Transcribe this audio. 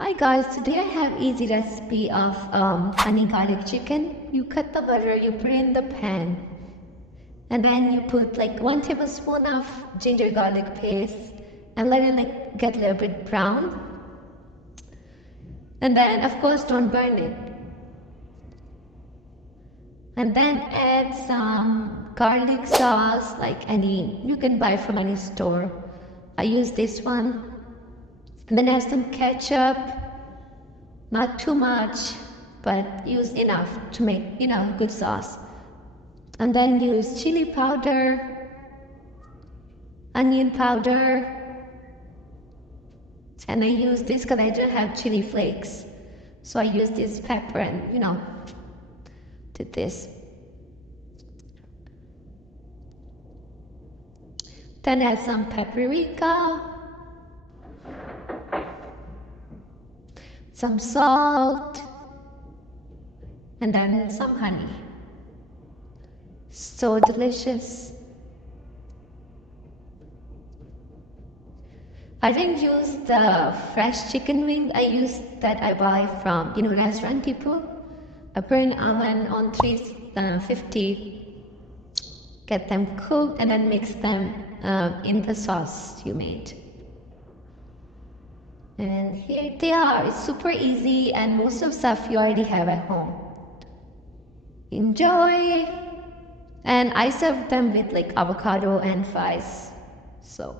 Hi guys, today I have easy recipe of honey garlic chicken. You cut the butter, you put it in the pan, and then you put like 1 tablespoon of ginger garlic paste and let it get a little bit brown. And then of course don't burn it. And then add some garlic sauce like any you can buy from any store. I use this one. And then add some ketchup. Not too much, but use enough to make, good sauce. And then use chili powder, onion powder, and I use this because I don't have chili flakes. So I use this pepper and, did this. Then add some paprika, some salt, and then some honey. So delicious. I didn't use the fresh chicken wing. I used that I buy from, restaurant people. I put an oven on 350, get them cooked, and then mix them in the sauce you made. And here they are. It's super easy and most of the stuff you already have at home. Enjoy! And I serve them with like avocado and fries. So